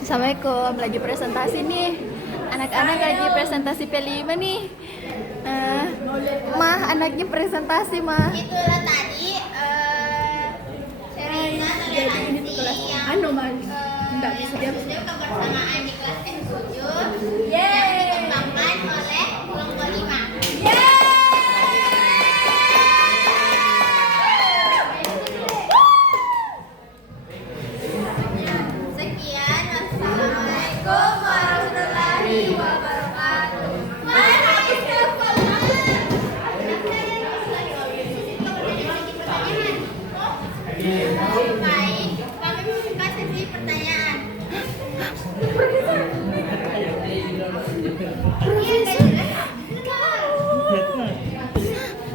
Assalamualaikum, lagi presentasi nih. Anak-anak lagi presentasi P5 nih. Mah, anaknya presentasi, Mah. Itulah tadi Serena toleransi yang Enggak bisa dia. kebersamaan di kelas M7 yang dikembangkan oleh kelompok 5. Sekian, wassalamualaikum warahmatullahi wabarakatuh. Baik, kami membuka sesi pertanyaan.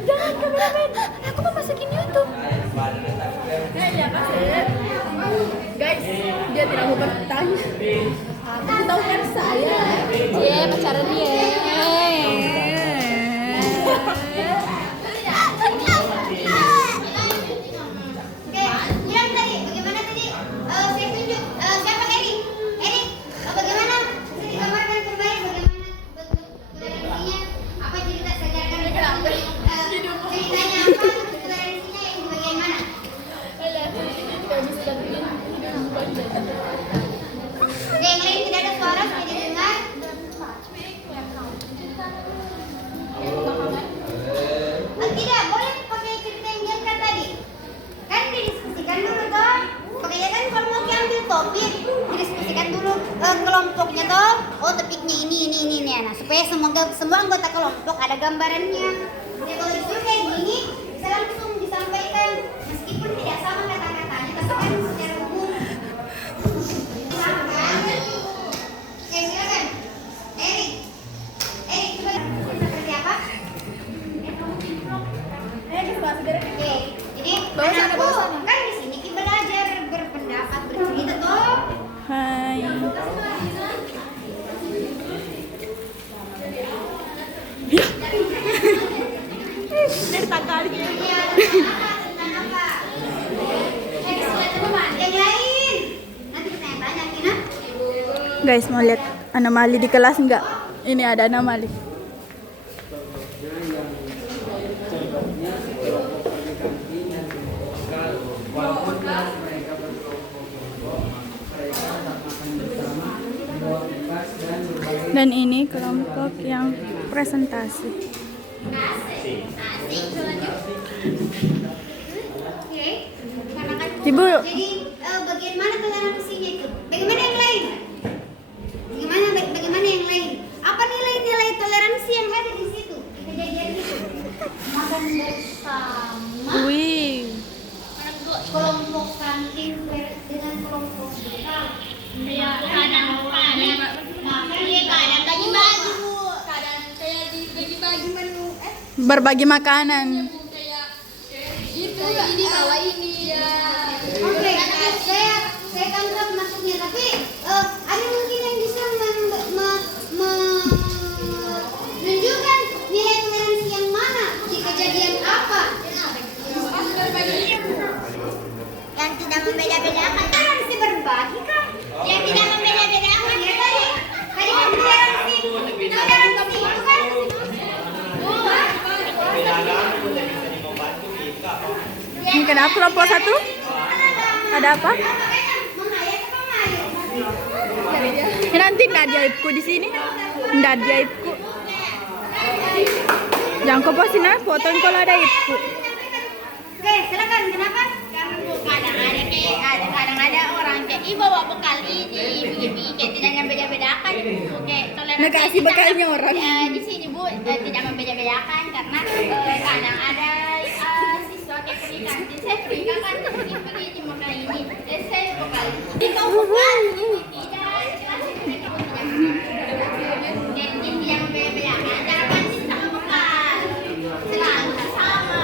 Jangan kameramen, aku mau masukin YouTube. Ya kasih. Guys, dia tidak mau bertanya. Aku tahu kan saya. Dia pacaran dia. Oke, ulang tadi. Bagaimana tadi? Saya tunjuk. Siapa Erik? Erik, bagaimana? Bisa digambarkan kembali bagaimana bentuk toleransinya? Apa cerita sejarahkan ceritanya apa? Toleransinya yang di bagian mana? Oke, yang lain tidak ada suara sudah didengar. Tidak, boleh pakai cerita yang diangkat tadi. Kan didiskusikan dulu toh. Makanya kan kalau mau diambil topik, didiskusikan dulu kelompoknya toh. Oh, topiknya ini. Nah, supaya semua anggota kelompok ada gambarannya. Ya kalau disuruh kayak gini, bisa langsung disampaikan meskipun tidak sama kata-katanya, tapi kan secara umum. Oke, silakan. Erik, coba seperti apa? Oke, jadi Bawa sana, anakku bawa sana. kan di sini kita belajar berpendapat bercerita toh. Hai. Nesta kali. Iya, tentang apa? Yang lain nanti kita yang tanya, Kina. Guys, mau lihat anomali di kelas enggak? Ini ada anomali. Dan ini kelompok yang presentasi. Asik. Oke, karena kan Ibu. jadi bagian mana toleransinya itu? Bagaimana yang lain? Bagaimana yang lain? Apa nilai-nilai toleransi yang ada di situ? Kejadian itu. Makan bersama. Wih. Kelompok kantin dengan kelompok bekal. Iya, kadang bagi-bagi bu, kadang kayak dibagi-bagi menu, Berbagi makanan. kayak gitu, ini bawa ini ya. Oke, saya tangkap maksudnya, tapi ada mungkin yang bisa menunjukkan nilai toleransi yang mana di kejadian apa? Yang tidak membeda-bedakan, Toleransi berbagi kan? yang tidak membeda-bedakan Ya tadi kan toleransi itu kan? Mungkin aku kelompok satu? Ada apa? Mengayak apa mengayak? Ya, nanti nggak ajaibku di sini. Nggak ajaibku. Jangan kau postin fotoin kalau ada ajaibku. Oke, silakan. Kenapa? kadang ada orang kayak bawa bekal ini begini kayak tidak membeda-bedakan kayak toleransi Nekasih bekalnya orang. di sini bu tidak membeda-bedakan karena kadang ada siswa kayak pergi kantin saya pergi ke kantin begini makan ini saya bekal ini kau bekal ini tidak mereka pun tidak membeda-bedakan cara kantin sama bekal selalu sama.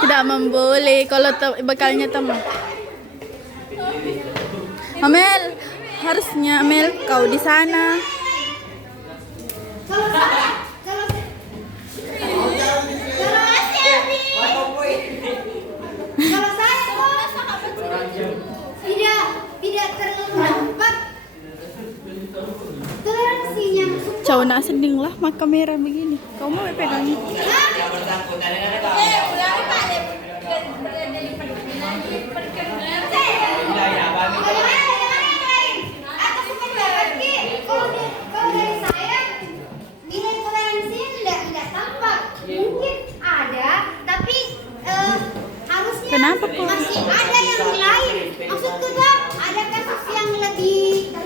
Tidak memboleh kalau bekalnya teman. Amel, harusnya Amel kau di sana. Kalau saya tidak Cau nak seding lah mak kamera begini. Kau mau pegang? Kalau dari saya nilai toleransinya tidak tampak. Mungkin ada, tapi harusnya Kenapa kok? masih ada yang lain. Maksudku tuh ada kasus yang lebih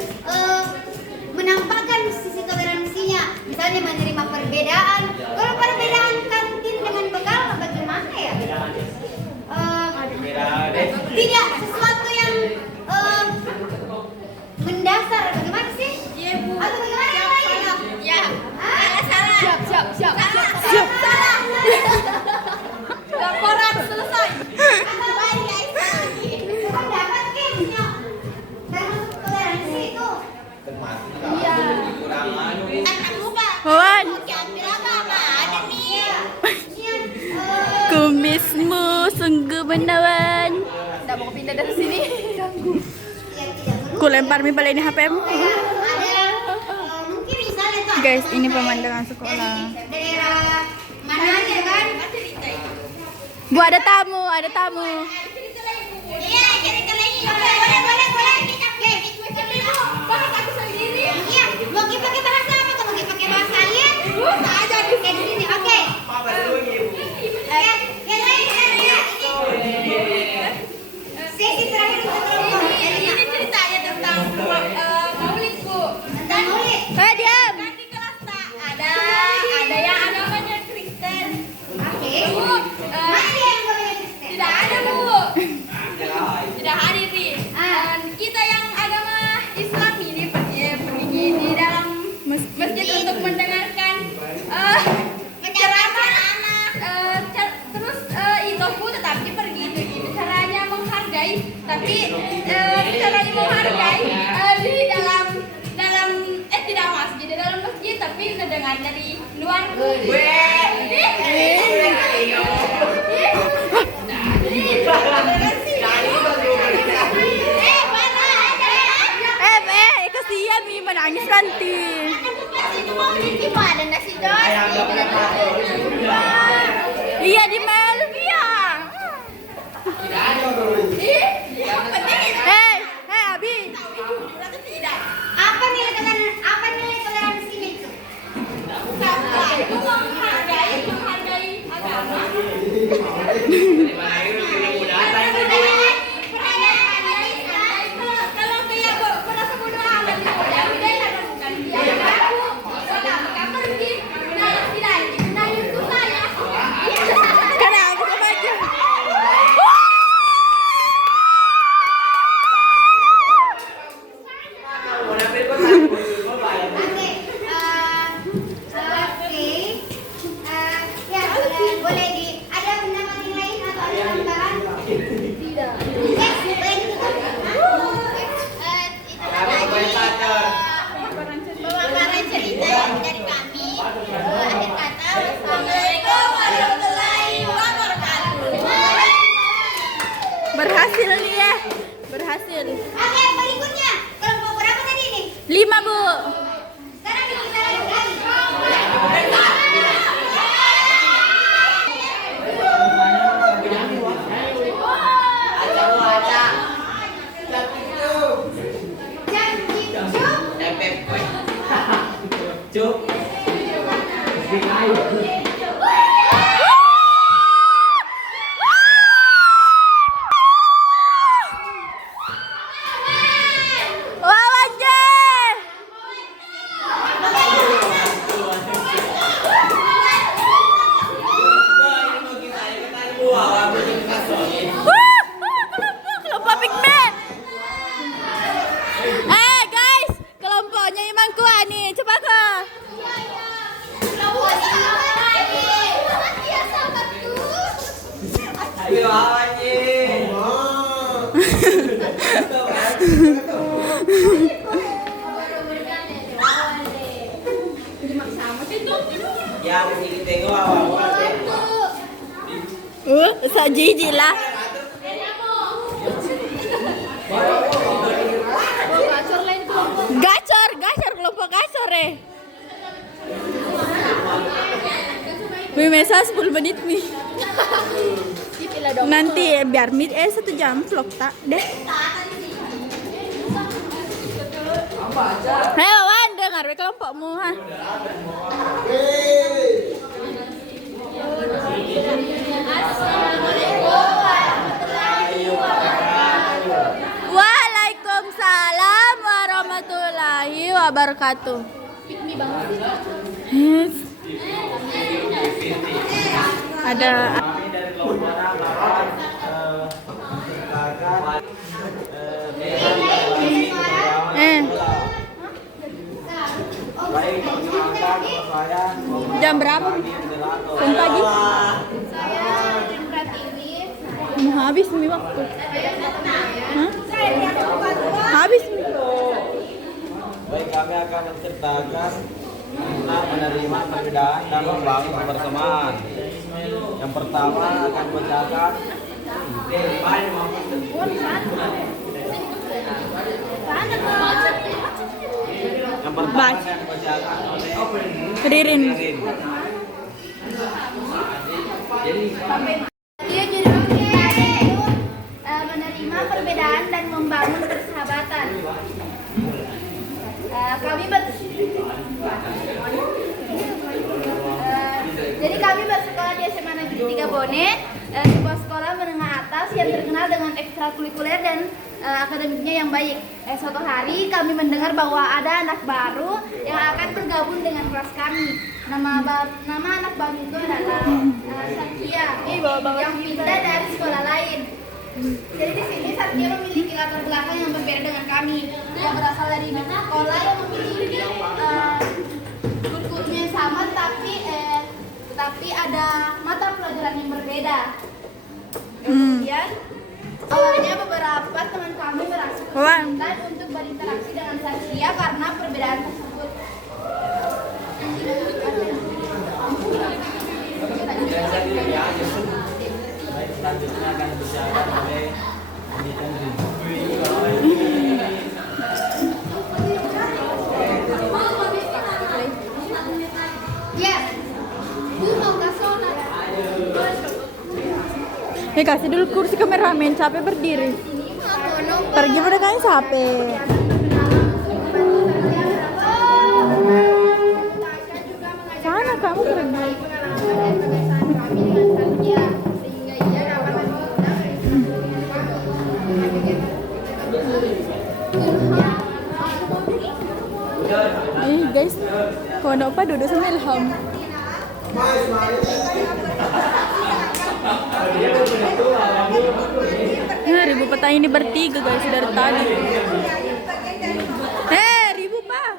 menampakkan sisi toleransinya. Misalnya menerima perbedaan. Kalau perbedaan kantin dengan bekal bagaimana ya? Tidak sesuatu yang mendasar. Bagaimana sih? Atau bagaimana yang lain? Ya. Salah. Siap. Salah. Laporan selesai. Atau lain guys. Pendapat kayaknya termasuk toleransi itu. Iya. Anak lupa. Wawan, Ambil apa ada nih? kumismu sungguh menawan. Udah mau pindah dari sini. Ku lempar mi balik ini HPmu. Mungkin misalnya tuh Guys, ini pemandangan sekolah. daerah mana aja kan? Bu, ada tamu. Iya, cerita lagi. Boleh. Kita bahas aku sendiri. Iya, mau kita pakai bahasa apa? Mau kita pakai bahasa alien? Aja di sini. Oke. Yang lain ada ini. Sesi terakhir untuk kelompok. Ini ceritanya tentang Maulid, Bu. Tentang Maulid. Diam. Kan di kelas tak ada yang agamanya Kristen. Oke. Bu, Mana dia yang namanya Kristen? tidak ada, Bu. Tidak hadir nih. Kita yang agama Islam ini pergi di dalam masjid untuk mendengarkan ceramah. Terus itu Bu tetapi pergi itu gini caranya menghargai, tapi caranya menghargai di dalam tidak masjid di dalam masjid tapi mendengar dari luar. Kasihan mi menangis nanti. Gimana nasi dos? Iya di Mel. Iya. Abi. Apa nilai toleransinya itu? Itu menghargai agama. Kalau kayak merasa bodoh amat ya udah lakukan dia aku kalau pergi tidak itu saya. Kenapa kau baju? Ya boleh di. Ada pendapat yang lain atau ada tambahan? Tidak. Yes, boleh ditutup. Pemaparan cerita dari kami. Akhir kata, wassalamualaikum warahmatullahi wabarakatuh. Berhasil nih ya. Berhasil. Oke, berikutnya kelompok berapa tadi ini? 5, Bu. Sekarang kita lanjut lagi. Wawan je. Kelompok pigmen. Guys, kelompoknya Imangku nih. Coba ke. Ayo awannya. Ya, mesti ditengok awal. Sa jijik lah. Gacor kelompok gacor Mesa 10 menit Mi. Dipilah dong. Nanti biar 1 jam vlog tak deh. Hei Wawan, dengar we kelompokmu ha. Waalaikumsalam warahmatullahi wabarakatuh. Yes. Ada Kami dari kelompok 8 baik perkenalkan saya jam berapa? Jam pagi? Saya Rin Pratiwi. Mau habis Mi waktu. Hah? Habis Mi. baik kami akan menceritakan tentang menerima perbedaan dan membangun kebersamaan. Yang pertama akan bacakan yang pertama akan bacakan oleh Ririn. Dia judul kita yaitu menerima perbedaan dan membangun persahabatan. Jadi kami bersekolah di SMA Negeri 3 Bone, sebuah sekolah menengah atas yang terkenal dengan ekstrakurikuler dan akademiknya yang baik. Suatu hari kami mendengar bahwa ada anak baru yang akan bergabung dengan kelas kami. Nama anak baru itu adalah Satya yang pindah dari sekolah lain. Jadi di sini Satya memiliki latar belakang yang berbeda dengan kami. Dia berasal dari sekolah yang memiliki kurikulum yang sama, tetapi ada mata pelajaran yang berbeda. Kemudian awalnya beberapa teman kami merasa kesulitan untuk berinteraksi dengan Satya karena perbedaan tersebut. baik selanjutnya akan dibicarakan oleh Ya, Bu mau ke sana. Kasih dulu kursi kameramen, capek berdiri. Pergi pada kain capek. Sana kamu pergi. Guys, kawan opa duduk sama Ilham. Ribu petani ini bertiga guys dari tadi. Ribu pak.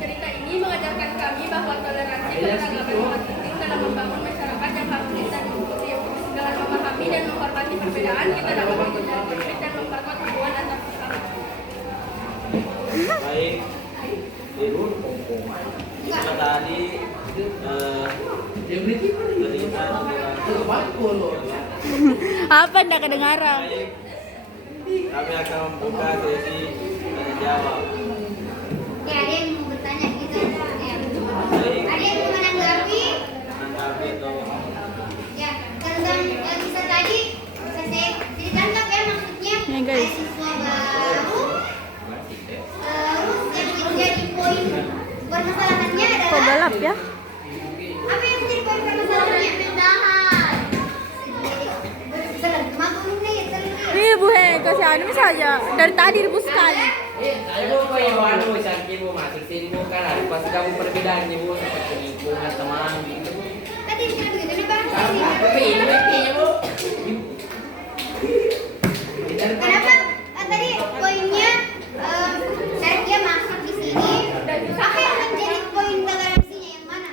Cerita ini mengajarkan kami bahwa toleransi beragama sangat penting dalam membangun masyarakat yang harmonis dan inklusif. Dengan memahami dan menghormati perbedaan, kita dapat menghindari konflik dan memperkuat hubungan antar sesama. baik kita tadi Apa ndak kedengaran? kami akan membuka sesi tanya jawab. Ya, ada yang mau bertanya gitu. Ya. Baik, Ada yang mau menanggapi? menanggapi atau Ya, tentang kisah tadi bisa saya ceritakan ya, maksudnya Ya, guys. ada siswa baru terus yang menjadi poin permasalahannya Kok adalah gelap ya? apa yang menjadi poin permasalahannya? Pindahan. Cuma ngomongnya ya sering. Bu kasih anu saja. Dari tadi ribut sekali. Saya mau ke Iwan, misalnya Bu masuk sini Bu kan ada pasti kamu perbedaannya Bu seperti lingkungan teman gitu. Tadi bilang begitu nih Bang. Tapi ini Bu. Kenapa tadi poinnya dia masuk di sini? Apa yang menjadi poin toleransinya yang mana?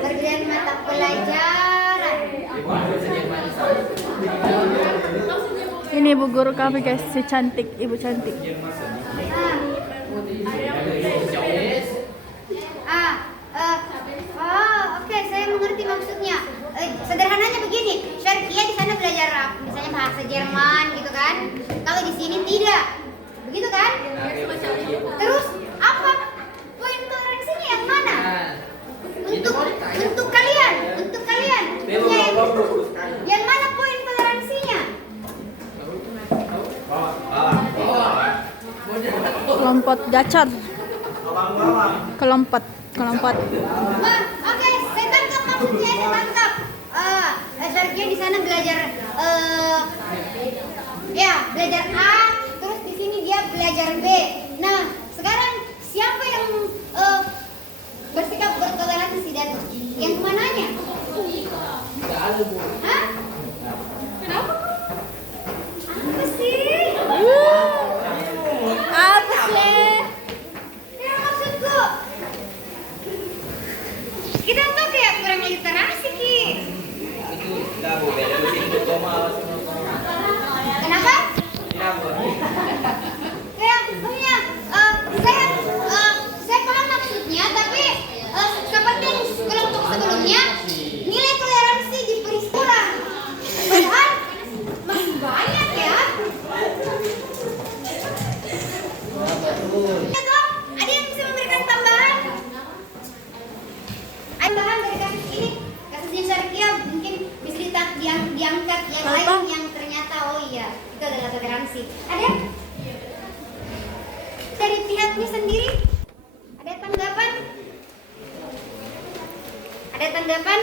Perbedaan mata pelajaran. Ini ibu guru kami guys, si cantik, ibu cantik. Oke, saya mengerti maksudnya. Sederhananya begini, Syarkia di sana belajar misalnya bahasa kelompok gacor. Kelompok. Oke, saya tangkap maksudnya, saya tangkap. Sergio di sana belajar belajar A, terus di sini dia belajar B. Nah, sekarang siapa yang bersikap bertoleransi dan yang mananya? Nggak ada, Bu. Hah? Kenapa? Apa sih? Apa sih? Ya maksudku, kita tuh kayak kurang literasi Ki. Itu nggak, Bu. Beda di sini koma. Kenapa? Tidak, Bu. Kayak punya saya paham maksudnya, tapi seperti yang kelompok sebelumnya nilai toleransi diberi kurang. Padahal masih banyak ya. Ya toh, ada yang bisa memberikan tambahan? Tambahan dari kasus ini, kasusnya Syarkia mungkin bisa diangkat yang lain yang ternyata oh iya itu adalah toleransi. Ada? Dari pihaknya sendiri ada tanggapan? Ada tanggapan?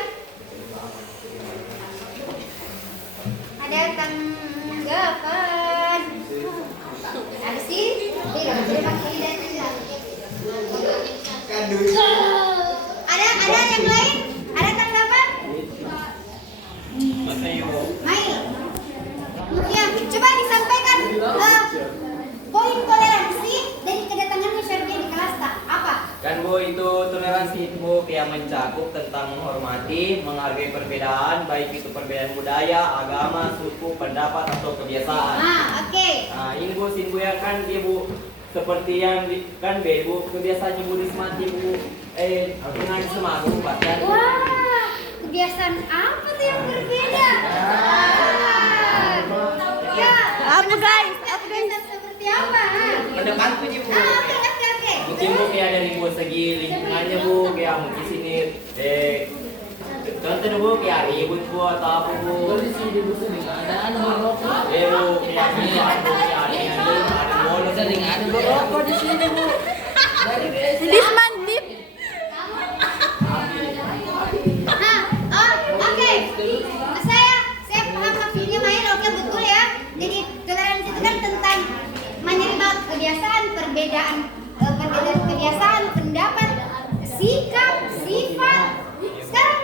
Ada tanggapan? Ada sih? Tidak, jadi pakai lidah aja. Ada yang lain? Ada tanggapan? Mail. Ya, coba disampaikan poin toleransi dari kedatangannya Syarkia di kelas tak? Apa? Kan, Bu, itu toleransi itu, Bu, kayak mencakup tentang menghormati, menghargai perbedaan, baik itu perbedaan budaya, agama, suku, pendapat atau kebiasaan. Oke. Nah, ini, Bu, sin Bu ya kan dia, Bu, seperti yang kan Bu, kebiasaannya Bu Rismati, Bu, ngaji semaru, bahkan. Wah, kebiasaan apa tuh yang berbeda? Ya, Apa guys? kebiasaan seperti apa? Pendapatku nih, Bu. Oke. Mungkin, Bu, kayak dari Bu segi lingkungannya, Bu, kayak mungkin sini contoh, Bu, kayak ribut, Bu, atau apa, Bu. Di sini, Bu, sering ada merokok. Bu, kayak gini, Bu, kayak ada mall, sering ada merokok di sini, Bu. This mandip. Oke. Saya paham maksudnya Mail, oke betul ya. Jadi toleransi itu kan tentang menerima kebiasaan, perbedaan kebiasaan, pendapat, sikap, sifat. Sekarang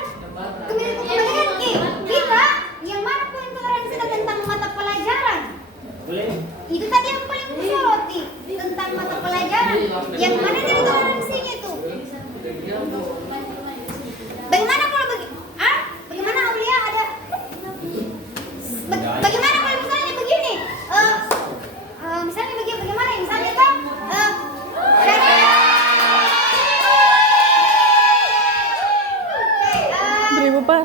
kembali kita yang mana poin toleransi tentang mata pelajaran? Itu tadi yang paling disoroti tentang mata pelajaran. Yang mana dari toleransinya itu? Bagaimana kalau bagaimana Aulia ada? Bagaimana kalau misalnya begini? Misalnya bagaimana? Misalnya kan? Beribu pa.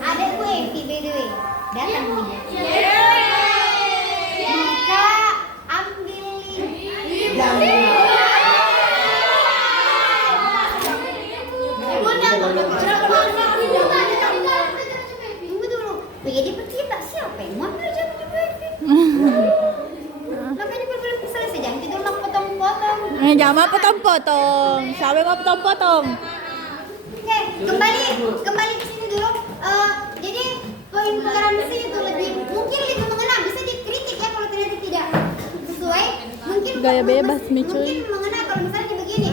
Ada gue, by the way, datang nih. Buka, ambil tunggu dulu. Jadi pecinta siapa yang mau belajar di WiFi? Makanya belum selesai, jangan tidur nak potong-potong. Jangan potong-potong. Siapa yang mau potong-potong? Oke, kembali ke sini dulu. Jadi poin toleransi itu mungkin lebih mengena, bisa dikritik ya kalau ternyata tidak sesuai. Mungkin Gaya bebas, Mi, cuy. Mungkin mengena kalau misalnya begini.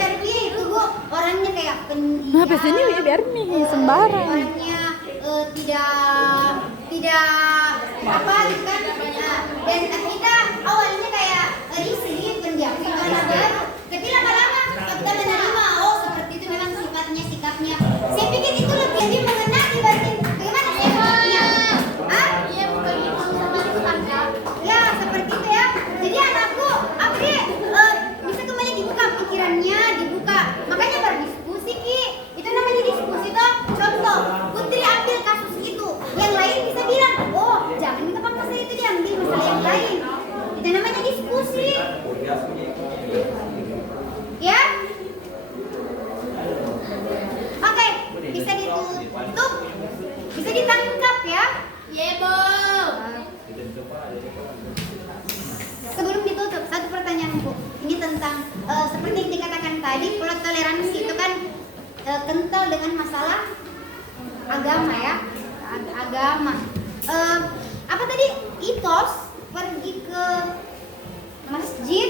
Syarkia itu Bu orangnya kayak pendiam. Nah, sini biar Mi sembarang. Orangnya tidak apa gitu kan. Dan kita awalnya kayak risih, pendiam, tapi lama-lama kita menerima seperti itu memang sifatnya, sikapnya. Saya pikir itu lebih mengena dibanding bagaimana sifatnya. Iya, bukan itu ya seperti itu ya. Jadi anakku, bisa kembali dibuka pikirannya, dibuka. Makanya berdiskusi Ki. Itu namanya diskusi toh. Contoh, Putri ambil kasus itu, yang lain bisa bilang, oh jangan gampang masalah itu diambil, masalah yang lain. Itu namanya diskusi. Ya? Oke, bisa ditutup. Jebo. Sebelum ditutup, satu pertanyaan Bu. Ini tentang seperti yang dikatakan tadi, kalau toleransi itu kan kental dengan masalah agama ya, agama. Apa tadi? Itos pergi ke masjid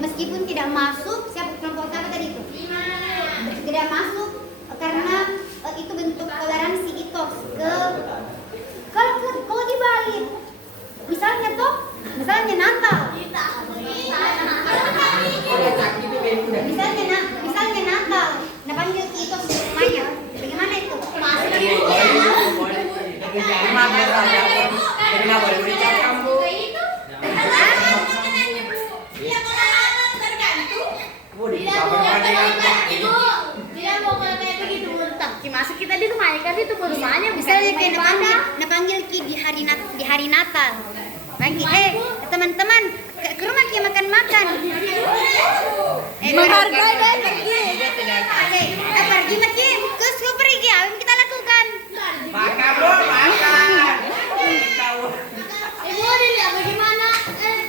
meskipun tidak masuk. Siapa kelompok apa tadi itu? Tidak masuk karena itu bentuk toleransi itos ke kalau dibalik. Misalnya Natal. Misalnya Natal. Nah panggil itu semuanya. Bagaimana itu? Tidak mau kayak begitu muntah. Masuk kita di rumahnya kan itu rumahnya Misalnya kayak panggil ki di hari Natal. Panggil teman-teman ke rumah kita makan-makan. Menghargai dan pergi. Oke, pergi pergi ke super pergi apa yang kita lakukan? Makan bro, makan. Ibu dilihat bagaimana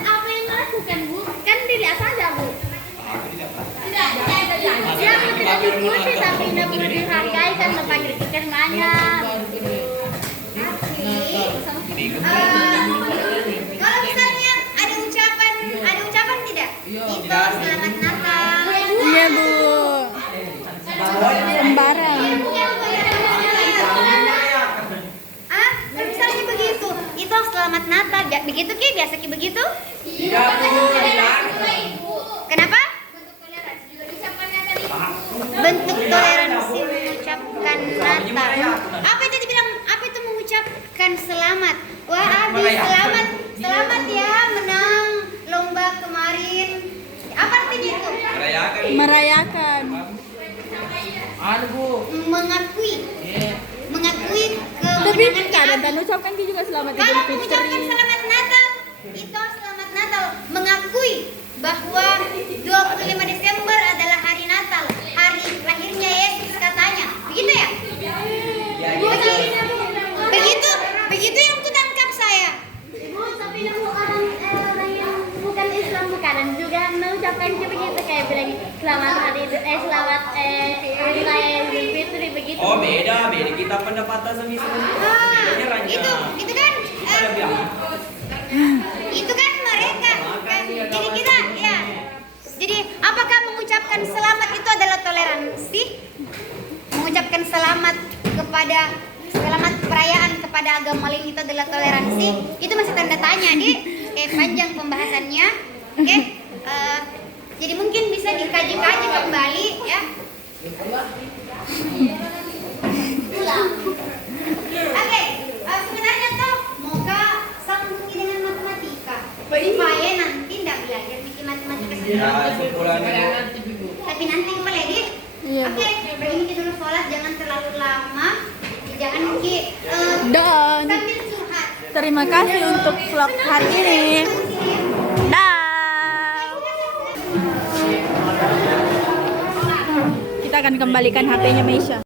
apa yang dilakukan Bu? Kan dilihat saja Bu. Tidak diikuti tapi tidak perlu dihargai kan panggil kita mana. Kalau misalnya ada ucapan tidak? Itu selamat Natal. Iya Bu. Sembarang. Kalau misalnya begitu, itu selamat Natal. Begitu ki, biasa ki begitu? Tidak Bu, tidak. Kenapa? Bentuk toleransi mengucapkan Natal. Apa itu dibilang? Apa itu mengucapkan selamat? Wah, Abi selamat ya menang lomba kemarin. Apa artinya itu? Merayakan. Anu Bu. Mengakui Tapi kemenangan kadang Abi. dan ucapkan juga selamat Idul Kalau Fitri. mengucapkan selamat Natal, itu selamat Natal mengakui bahwa 25 Desember adalah hari Natal, hari lahirnya Yesus katanya. Begitu ya? Begitu yang kutangkap saya. Ibu tapi orang yang bukan Islam bukan dan juga mengucapkan begitu kayak bilang selamat hari raya Idul Fitri begitu. Oh beda kita pendapatan sendiri. Itu kan itu kan mereka kan. Jadi kita ya. Jadi apakah mengucapkan selamat itu adalah toleransi? Mengucapkan selamat perayaan kepada agama lain itu adalah toleransi? Itu masih tanda tanya di panjang pembahasannya. Oke. Jadi mungkin bisa dikaji-kaji kembali ya. Oke, sebenarnya tuh moga sambung dengan matematika supaya nanti tidak belajar bikin matematika Ya, sendiri. kumpulan Tapi nanti kembali Dit. Iya, Bu. Oke, begini dulu sholat jangan terlalu lama. Jangan Dan sambil curhat. terima kasih untuk vlog hari ini. Dah. Kita akan kembalikan HP-nya Meisha.